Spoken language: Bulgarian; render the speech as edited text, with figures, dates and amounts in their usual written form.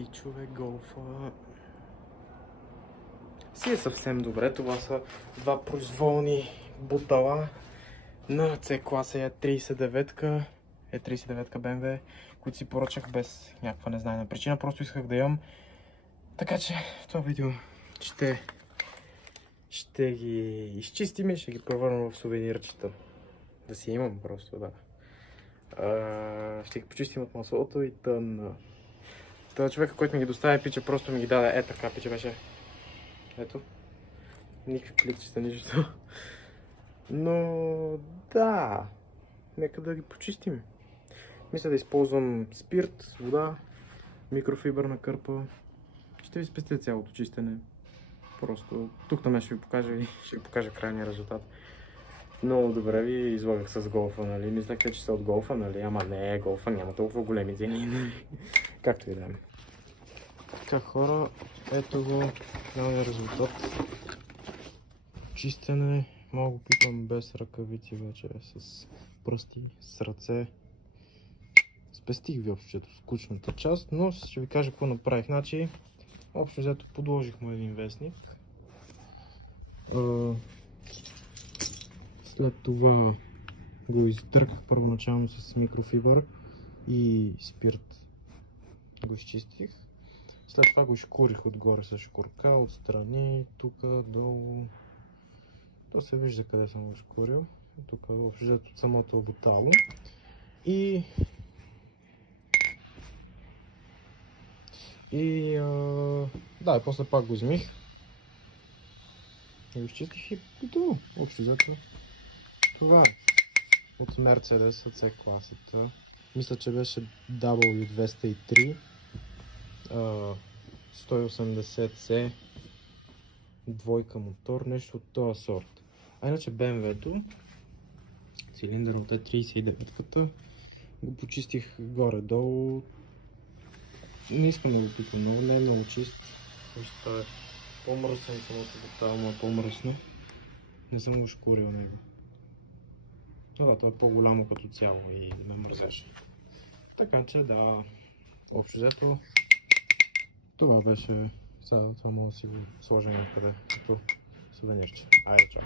Пичове, голфа си е съвсем добре. Това са два произволни бутала на C-класа E39-ка, E39-ка BMW, които си поръчах без някаква незнайна причина. Просто исках да имам. Така че в това видео ще ги изчистим и ще ги превърна в сувенирчета. Да си имам просто, да. Ще ги почистим от маслото и тън. Това човека, който ми ги доставя, пича, просто ми ги даде. Е така, пича беше. Ето. Никакви пликчета, нищо. Но да. Нека да ги почистим. Мисля да използвам спирт, вода, микрофибърна кърпа. Ще ви спестя цялото чистене. Просто тук на мен ще ви покажа и ще ви покажа крайния резултат. Много добре ви излагах с голфа, нали? Мислехте, че са от голфа, нали? Ама не, голфа няма толкова големи зени, нали? Както и да е. Така, хора, ето го крайния резултат. Чистене, мога го пипам без ръкавици вече, с пръсти, с ръце. Спестих ви общо скучната част, но ще ви кажа какво направих. Значи, общо взето подложих му един вестник. След това го издърках първоначално с микрофибър и спирт. Го изчистих. След това го шкурих отгоре с шкурка, отстрани, тук, долу. То се вижда къде съм го шкурил. Тук е общо от самото бутало. И да, и после пак го измих. И го изчистих и готово. Общо взето това е. От Mercedes C класата. Мисля, че беше W203. 180C. Двойка мотор, нещо от този сорт. А иначе BMW-то, цилиндър от E39-ката, го почистих горе-долу. Не искам да го пипам много, не е много чист. Това е по-мръсно от самото бутало, но е по-мръсно. Не съм го шкурил него. Но да, това е по-голямо като цяло и ме мързеше. Така че да, общо взето, това беше. Сега това мога да си го сложа някъде като сувенирче. Айде, чао!